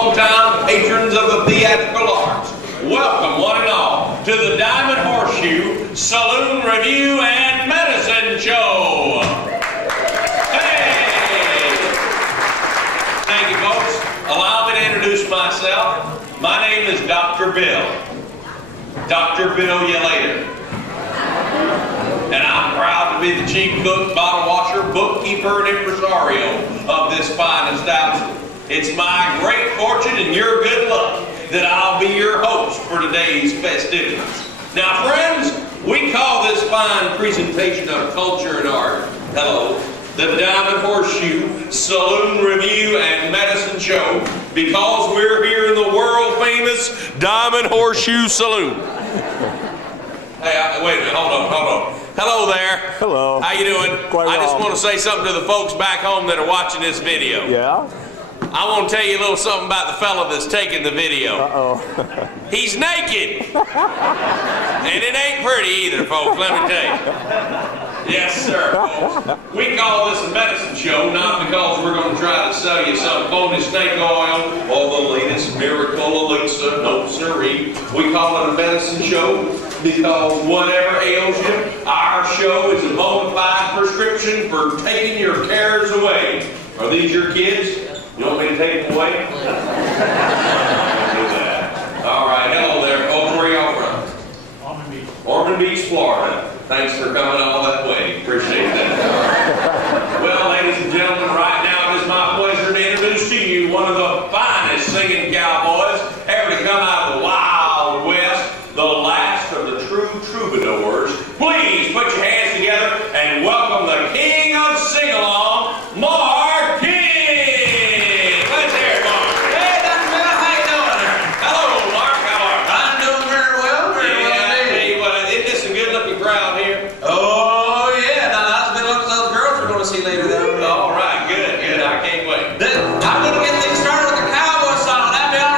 Longtime patrons of the theatrical arts, welcome one and all to the Diamond Horseshow Saloon Revue and Medicine Show. Hey! Thank you, folks. Allow me to introduce myself. My name is Dr. Bill. Dr. Bill, you later. And I'm proud to be the chief cook, bottle washer, bookkeeper, and impresario of this fine establishment. It's my great fortune and your good luck that I'll be your host for today's festivities. Now, friends, we call this fine presentation of culture and art, the Diamond Horseshow Saloon Revue and Medicine Show, because we're here in the world-famous Diamond Horseshow Saloon. Hey, wait a minute, hold on. Hello there. Hello. How you doing? Quite well. I just want to say something to the folks back home that are watching this video. Yeah? I want to tell you a little something about the fella that's taking the video. Uh-oh. He's naked. And it ain't pretty either, folks, let me tell you. Yes, sir, folks. We call this a medicine show, not because we're going to try to sell you some phony snake oil or the latest miracle elixir. No, sirree. We call it a medicine show because whatever ails you, our show is a bona fide prescription for taking your cares away. Are these your kids? You want me to take them away? Do that. All right, hello there, folks. Where y'all from? Ormond Beach. Ormond Beach, Florida. Thanks for coming all that way. Appreciate that. Well, ladies and gentlemen, right now it is my pleasure to introduce to you one of the finest singing cowboys ever to come out of the Wild West, the last of the true troubadours. Please put your hands together and welcome the king of sing-along, Mark King. Let's hear it, Mark. Hey, Dr. Bill, how you doing there? Hello, Mark. How are you? I'm doing very well, very well I tell indeed. you what, isn't this a good-looking crowd here? Oh, yeah. Now, that's a good look at those girls we're going to see later, though. All right, good. I can't wait. I'm going to get things started with the cowboy song. That'd be all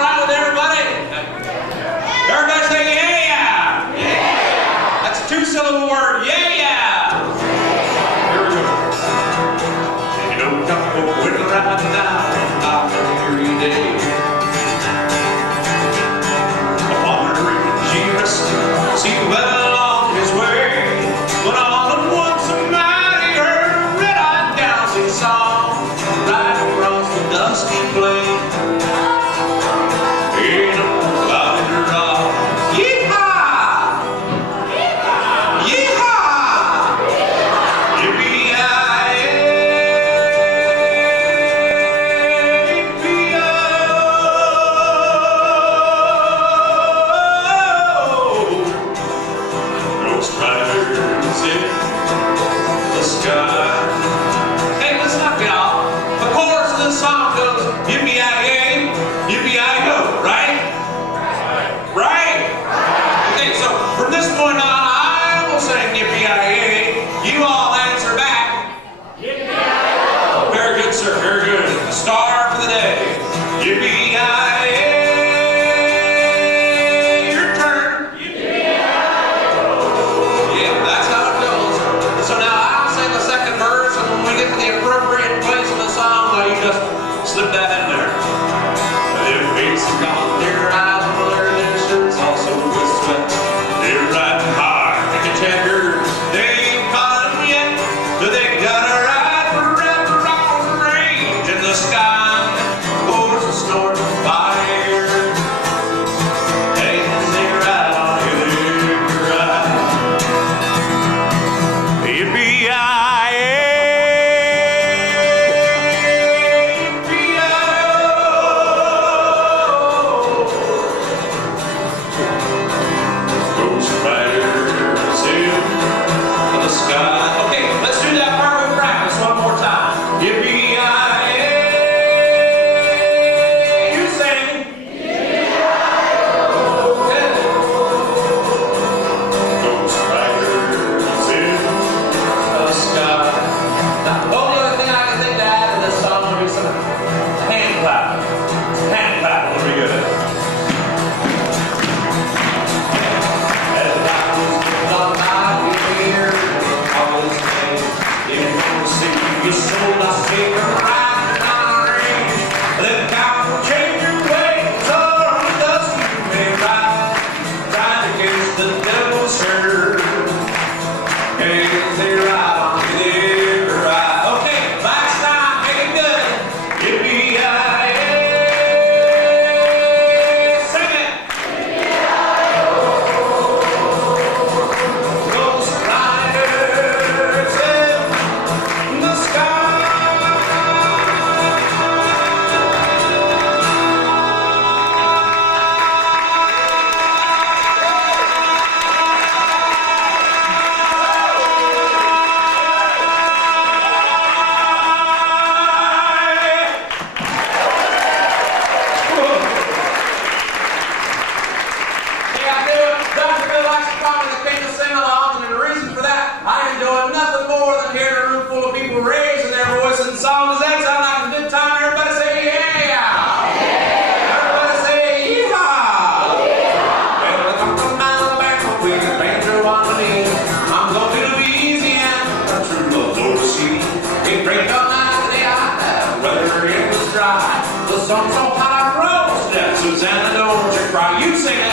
Oh, how I rose to death, Susanna, don't you cry. You sing it.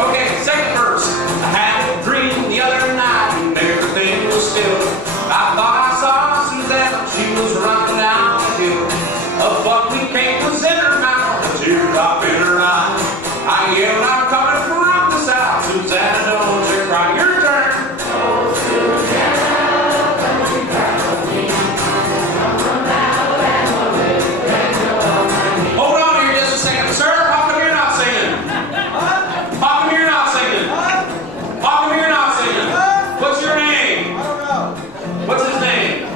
Okay, second verse. I had a dream the other night and everything was still. I thought I saw Susanna, she was running down the hill. A buckwheat cake was in her mouth, a teardrop in her eye. I yelled, I'm coming from the south, Susanna, don't you cry. Your turn. Oh, Susanna, don't you cry for me. Come from Alabama with a red on my knee. Hold on here just a second, sir. How come you're not singing? How come you're not singing? How come you're not singing? What's your name? I don't know. What's his name?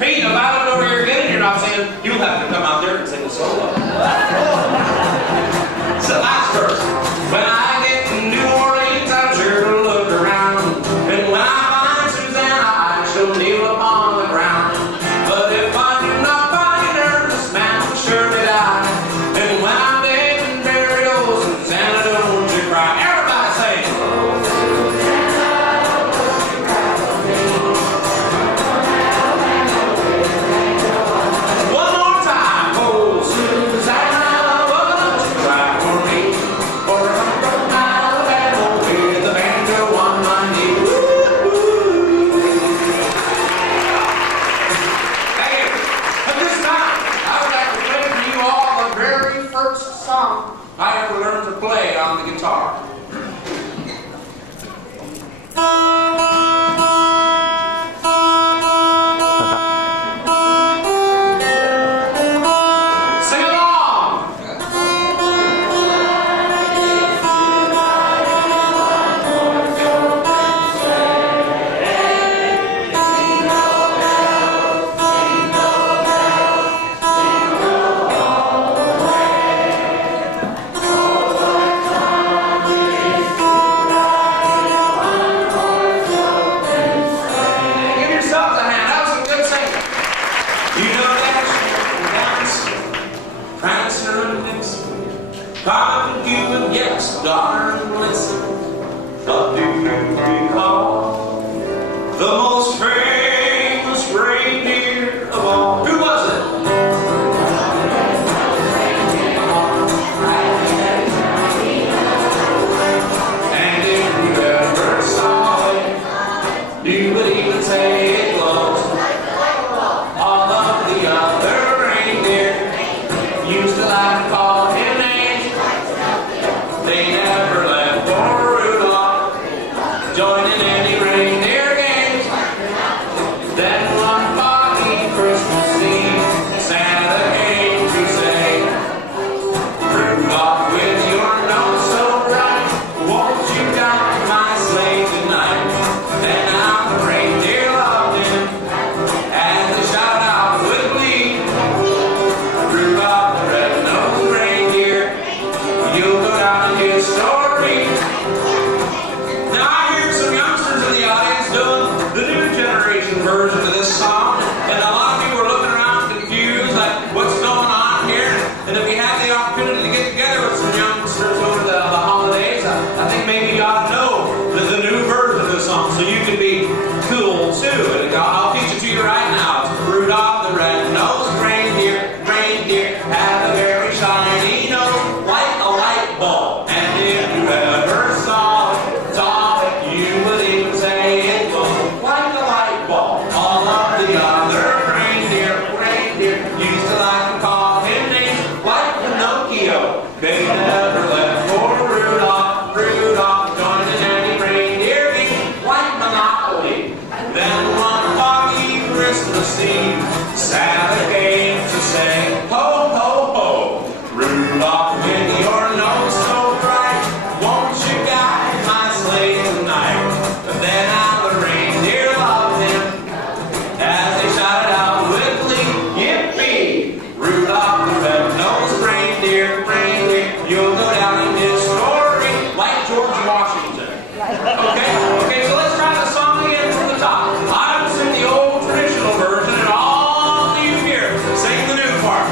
Pete. If I don't know where you're getting, you're not singing. You'll have to come out there and sing a solo. It's the last verse. When I get to New Orleans, I'm sure to look around. And when I find Susanna, I shall kneel upon the ground. But if I do not find her, this man will surely die. And when I'm dead and buried, oh, Susanna, don't you cry. Everybody say, oh, Susanna, don't you cry for me. One more time. Oh, Susanna, won't you cry for me? For I'm from Alabama with a banjo on my knee. Thank you. At this time, I would like to play for you all the very first song I ever learned to play on the guitar. Sing along! Give yourselves a hand. That was some good singing. You know that Prancer and Vixen, Comet and Cupid, yes, daughter and listen. But do you recall the most famous reindeer of all? Who was it? And if you ever saw it, you would even say it was. All of the other reindeer used to like to call him names. They never left for Rudolph, joining any reindeer games. Then one foggy Christmas Eve, Santa came to say, Rudolph, with your nose so bright, won't you guide my sleigh tonight? And now the reindeer loved him as they shout out with glee, Rudolph the red-nosed reindeer, you'll go down in history. Now I hear some youngsters in the audience doing the new generation version of this song, and a lot of people are looking around confused, like what's going on here? And if we have the opportunity to get together with some youngsters over the holidays, I think maybe you ought to know the new version of this song so you can be cool too. And I'll teach it to you right now. It's Rudolph the red-nosed reindeer, reindeer had a very shiny nose like a light bulb. And if you ever saw it, you would even say it was like a light bulb. All of the other reindeer, reindeer used to like to call him names like Pinocchio. They never left for Rudolph, Rudolph, joining any reindeer game like Monopoly. Then one foggy Christmas Eve, Santa came to say, ho, ho, ho, Rudolph, with your nose so bright, won't you guide my sleigh tonight? But then how the reindeer loved him as they shouted out with glee, yippee, Rudolph the red-nosed reindeer, reindeer, you'll go down in history like George Washington. Okay, so let's try the song again from the top. I will sing the old traditional version, and all of you here sing the new part.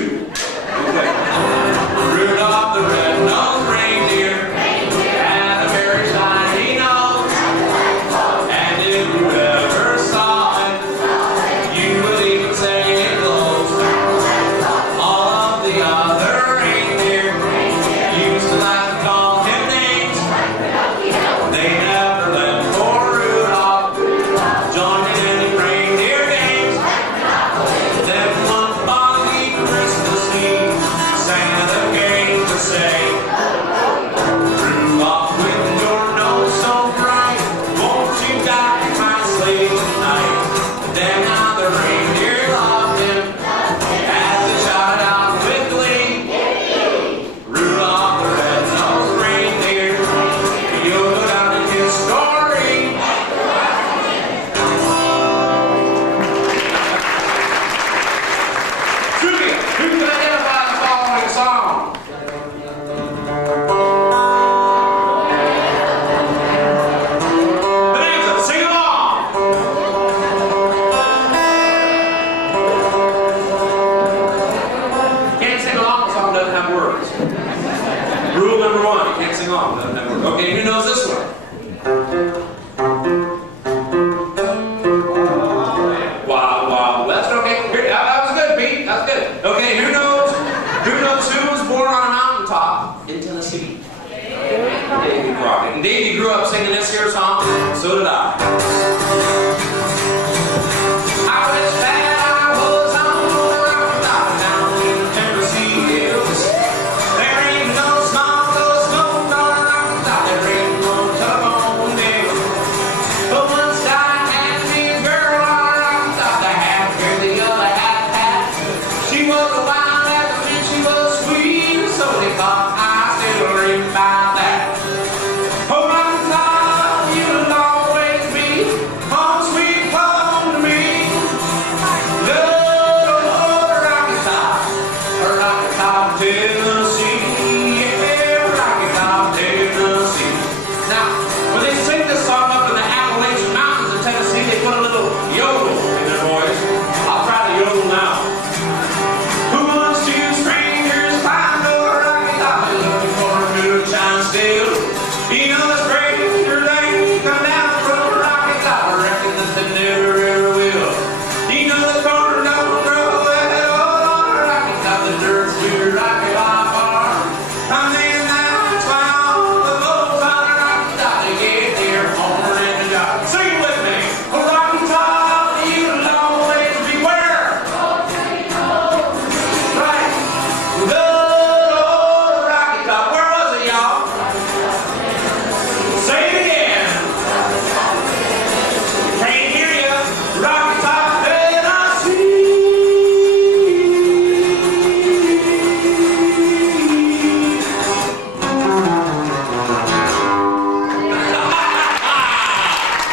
two. Okay. Rudolph the red-nosed reindeer had a very shiny nose, and if you ever saw it, you would even say it glows. All of the other reindeer used to like to call him names. They never let poor Rudolph join in any reindeer games. Then one foggy Christmas Eve, Santa came to say, Rudolph, with your nose so bright, won't you guide my sleigh tonight? Then how the reindeer loved him as they shouted out with glee, Rudolph the red-nosed reindeer, you'll go down in history. Trivia, who can identify the following song? Bonanza, sing along. Can't sing along, the song doesn't have words. Rule number one, you can't sing along, doesn't have words. Okay, who knows this one? Wild, Wild West. Okay, here, that was good, Pete. That was good. Okay, who knows who was born on a mountaintop in Tennessee? Davy Crockett. And Davy grew up singing this here song. So did I. I wish that I was on a mountaintop down in the Tennessee hills. There ain't no small, no snow, no mountaintop. There ain't no telephone bill. But once God had me a girl on a mountaintop, the half girl, the other half. She was a wild apple and she was sweet, so they thought I still dream about that. Oh, mountaintop, you'll always be home sweet home to me. Love, Rocky Top, Tennessee, yeah, Rocky Top, Tennessee. Now, when they sing this song up in the Appalachian Mountains of Tennessee, they put a little yodel in their voice. I'll try to yodel now. Who wants to strangers climb over Rocky Top and looking for a good shine still? You know the stranger they come down from Rocky Top. I reckon that they never ever will. You know the corner don't grow at all on Rocky Top. The dirt's too rocky by far. I mean that's why all the folks on Rocky Top they get their home in the job. Sing with me. Rocky Top, you'll always be where? Right. Good Rocky Top. Where was it, y'all? Say it again. Can't hear you. Rocky Top, Tennessee.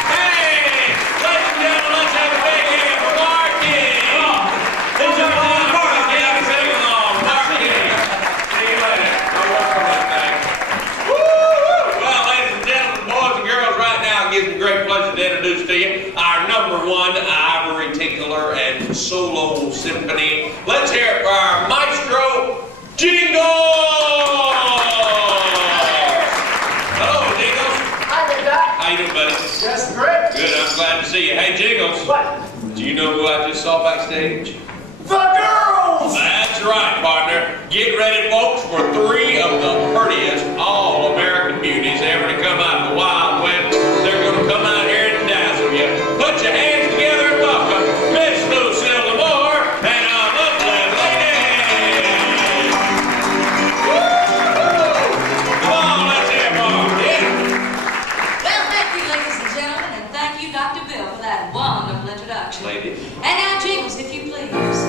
Hey, ladies and gentlemen, let's have a big hand for Marky. He's up on the party. Yeah, sing along. Marky. See you later. You're welcome back. Woo! Well, ladies and gentlemen, boys and girls, right now it gives me great pleasure to introduce to you our #1 ivory tickler and solo symphony. Let's hear it for our maestro, Jingles! Hello, Jingles. Hi there, Doc. How you doing, buddy? Just great. Good, I'm glad to see you. Hey, Jingles. What? Do you know who I just saw backstage? The girls! That's right, partner. Get ready, folks, for 3 of the prettiest all-American beauties ever to come out of the Wild West. They're going to come out here and dazzle you. Put your hands together and welcome Miss Lucille Lamore and our lovely lady. Woo! Come on, let's hear more. Yeah. Well, thank you, ladies and gentlemen, and thank you, Dr. Bill, for that wonderful introduction. Lady. And now, Jingles, if you please.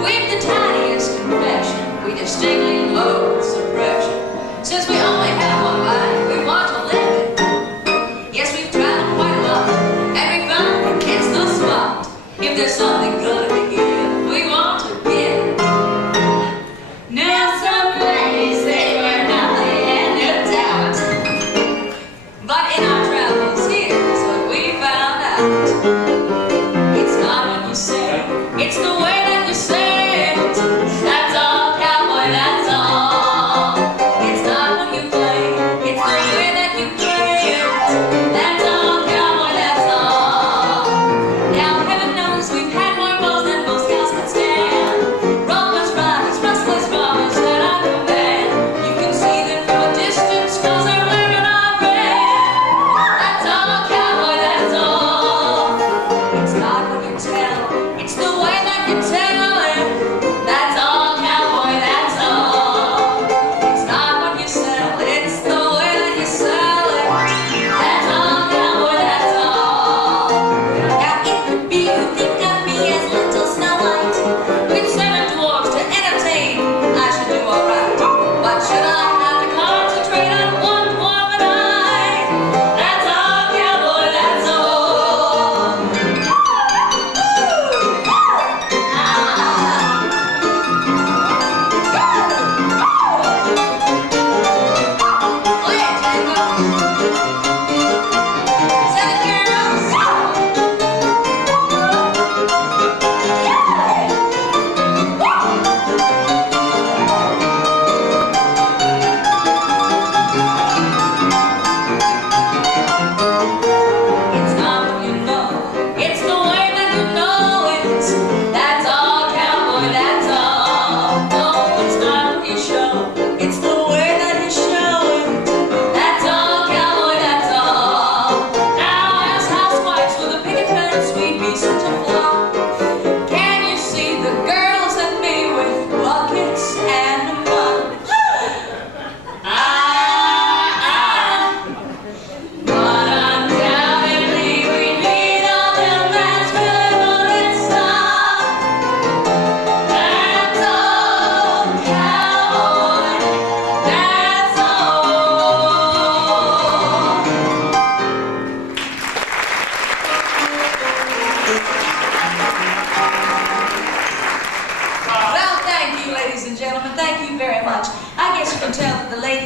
We've the tiniest confession. We distinctly loathe suppression. Since we only have one life, we want to live it. Yes, we've tried quite a lot, and we found it's the spot. If there's something good to give, we want to give. Now, some ladies say we're nothing and they're doubt. But in our travels, here's what we found out. It's not what you say, it's the way that you say it.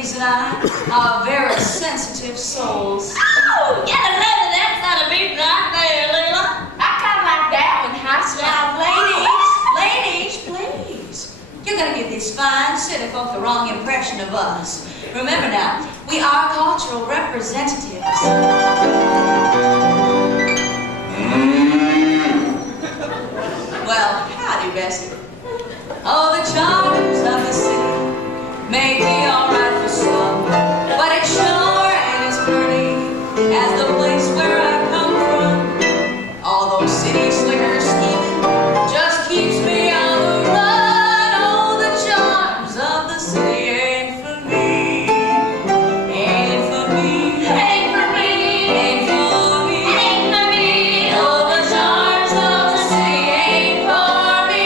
ladies and I are very sensitive souls. Oh, get a load of that son of a beef right there, Leela. I kind of like that one, high Now, ladies, please. You're going to give these fine city folk the wrong impression of us. Remember now, we are cultural representatives. Well, howdy, Bessie. Oh, the charms of the city may be all right for some, but it sure ain't as pretty as the place where I come from. All those city slickers scheming just keeps me on the run. Oh, the charms of the city ain't for me. Ain't for me. Ain't for me. Ain't for me. Ain't for me. Oh, the charms of the city ain't for me.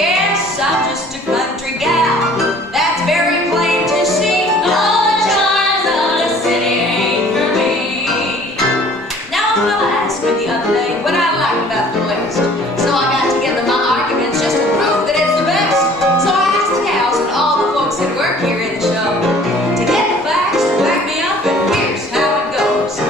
Yes, I'm just a country gal. That's very plain to see. Oh, the charms of the city ain't for me. Now, a fellow asked me the other day what I like about the West. So I got together my arguments just to prove that it's the best. So I asked the cows and all the folks that work here in the show to get the facts to back me up, and here's how it goes.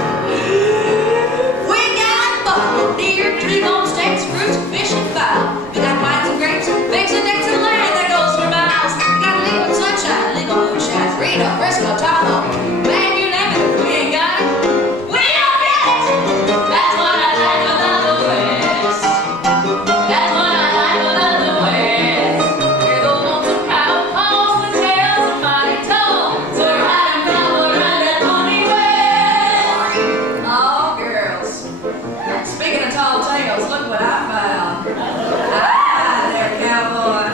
We got buffalo, deer, T-bone steaks, fruits, fish, and fowl. We got wines and grapes, pigs and dicks and land that goes for miles. We got legal sunshine, legal moonshine, Reno, Frisco, Tahoe. Man, you name it, we ain't got it. We don't get it. That's what I like about the West. That's what I like about the West. We're the lonesome cow calls, the tails are mighty tall. So ride and follow around that pony west. Oh, girls. Speaking of tall tales, look what I found. Ah, there, cowboy.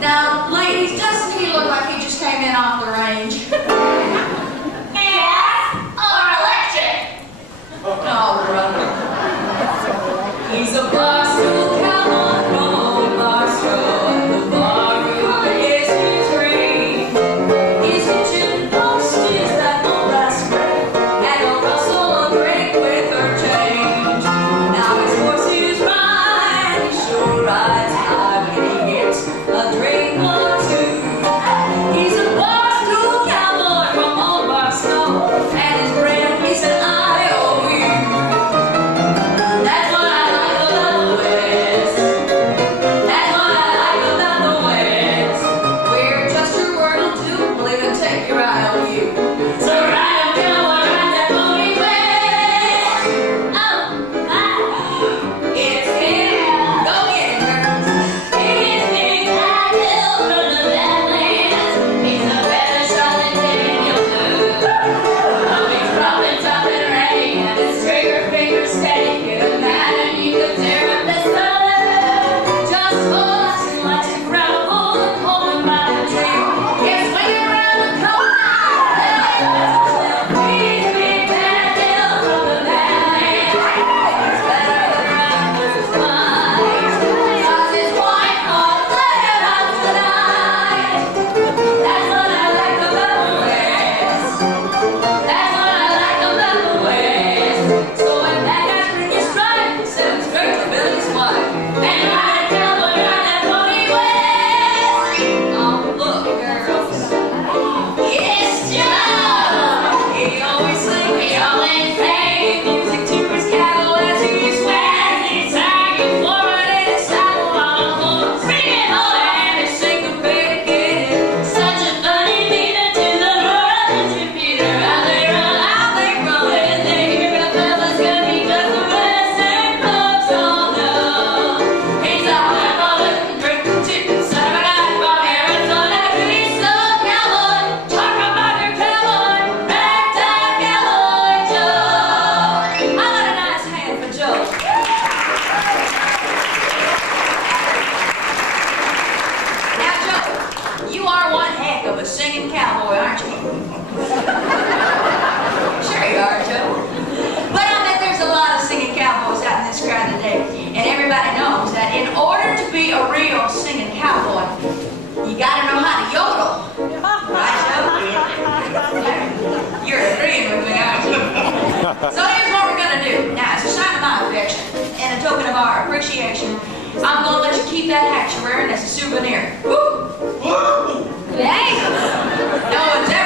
Now, ladies, doesn't he look like he just came in off the range? Gas or electric? Oh, brother. He's a Barstool cowboy from old Barstool, and the barroom is his dream. He's hitching posties that won't last great, and he'll rustle a drink with her change. Now his horse is right, he sure rides high when he gets a drink or two. He's a Barstool cowboy from old Barstool, and his brand is an IOU. That's what I like about the West. That's what I like about the West. We're just your word will do, we'll even take your IOU. So ride 'em cowboy, ride that pony west. Oh, my. It's him. Go get him, girls. He's big high hill from the Badlands. He's a better shot than Daniel Blue. Oh, he's dropping, dropping, ready, and his trigger finger steady. Get him mad and you could tear up the sun. Just relax and let's gravel and hold him by the tail. Yeah, swing around the corner. He's big bad hill from the Badlands. It's better than Rapper's mind. 'Cause his white heart let him out tonight. That's what I like about the West. That's what I like about the West. So when that guy's bring you strike, send him straight to Billy's wife. And ride a cowboy, ride that pony west. Oh, look, girls. Yes, Joe. He always sings. We always play music to his cattle as he swears. He's hanging forward in his saddle on a horse. Bringing home And his syncopated. such a funny beater to the rural distributor. How they run, how they run. When they hear a fella's gonna be just the Western folks all know. He's a hard-balled, drink-chicken son of a guy from Arizona. He's a cowboy, talk about your cowboy, ragtime cowboy Joe. How about a nice hand for Joe? Now, Joe, you are one heck of a singing cowboy, aren't you? Sure you are, Joe. But I bet there's a lot of singing cowboys out in this crowd today, and everybody knows that in order to be a real singing cowboy, you gotta know how to yodel. Right, Joe? You're agreeing with me, aren't you? So here's what we're gonna do. Now, as a sign of my affection and a token of our appreciation, I'm gonna let you keep that hat you're wearing as a souvenir. Woo! Woo! Dang! No one's ever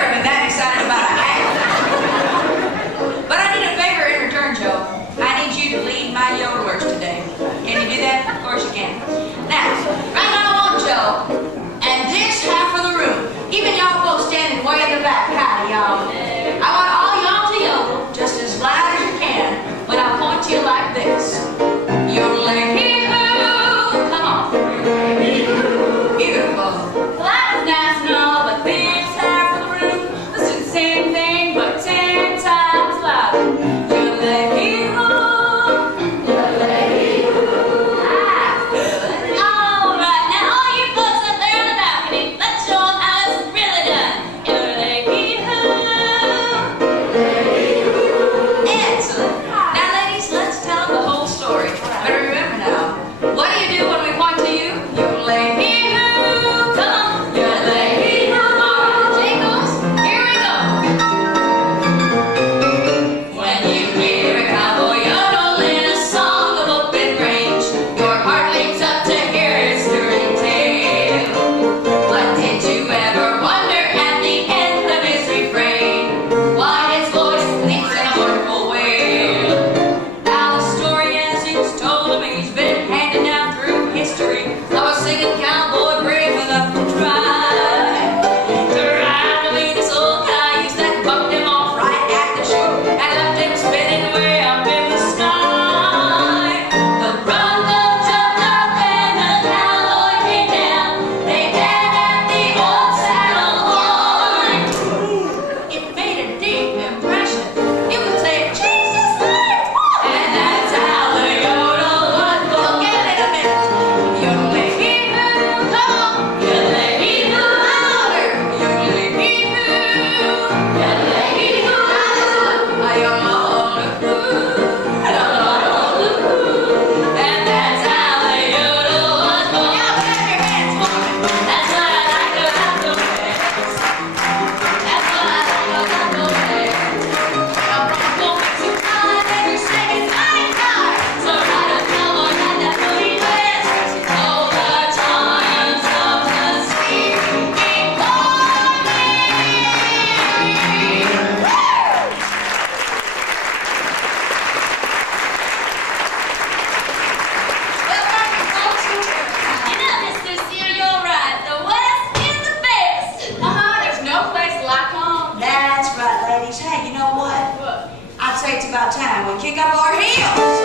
about time we kick up our heels.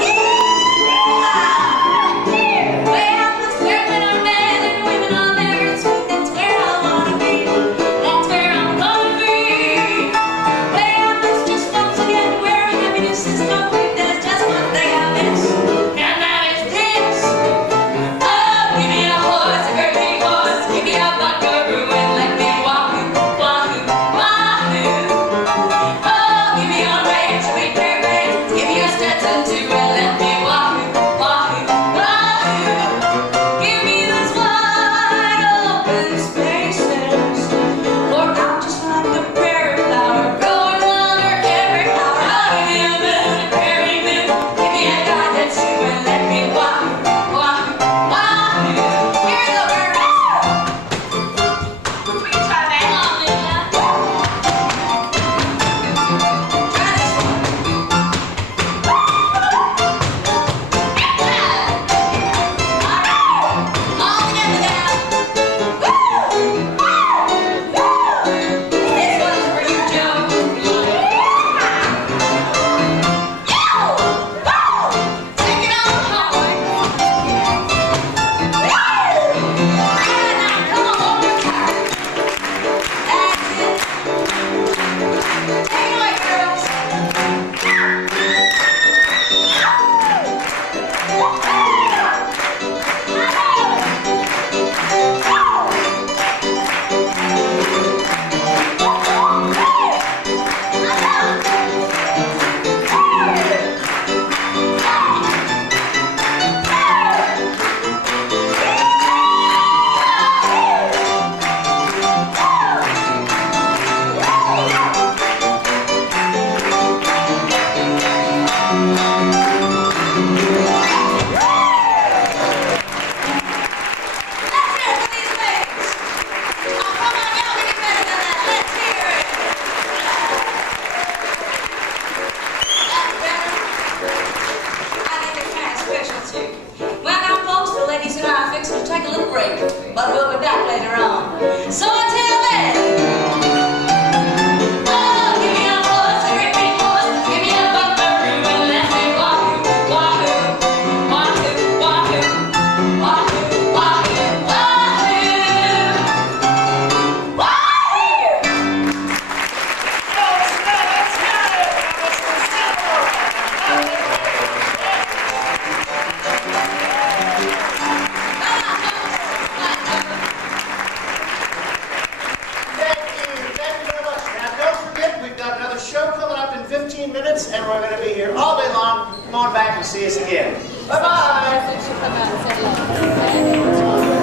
Yeah! Well, the women are men and women are married, so that's where I wanna be. That's where I'm gonna be. Well, it's just once again where happiness is complete. There's just one thing I miss, and that is this. Oh, give me a horse, a great big horse, give me a buckaroo, and let me wahoo, wahoo, wahoo. Oh, give me a ranch, a big pair of pants, give me a Stetson too, and let me wahoo, wahoo, wahoo. Give me those wide open spaces, for I'm just like a prairie flower, growing wilder every hour. Oh, give me a moon, a prairie moon, give me a guy that's you, and let me wahoo, wahoo, wahoo. Here we go, girls. We can try that. Come on, Linda. Try this one. All together now. This one's for you, Joe. Take it on home. Now, come on, one more time. That's it. Take it away, girls. Let's hear it for these ladies. Oh, come on, y'all can do better than that. Let's hear it. That's better. I think it's kind of special too. Well, now, folks, the ladies and I are fixing to take a little break, but we'll be back later on. So until then. Oh, give me a horse, a great big horse, give me a buckaroo, and let me wahoo, wahoo, wahoo, wahoo, wahoo, wahoo, wahoo, wahoo. Thank you very much. Now, don't forget, we've got another show coming up in 15 minutes, and we're going to be here all day long. Come on back and see us again. Bye-bye. Should come out and say hello.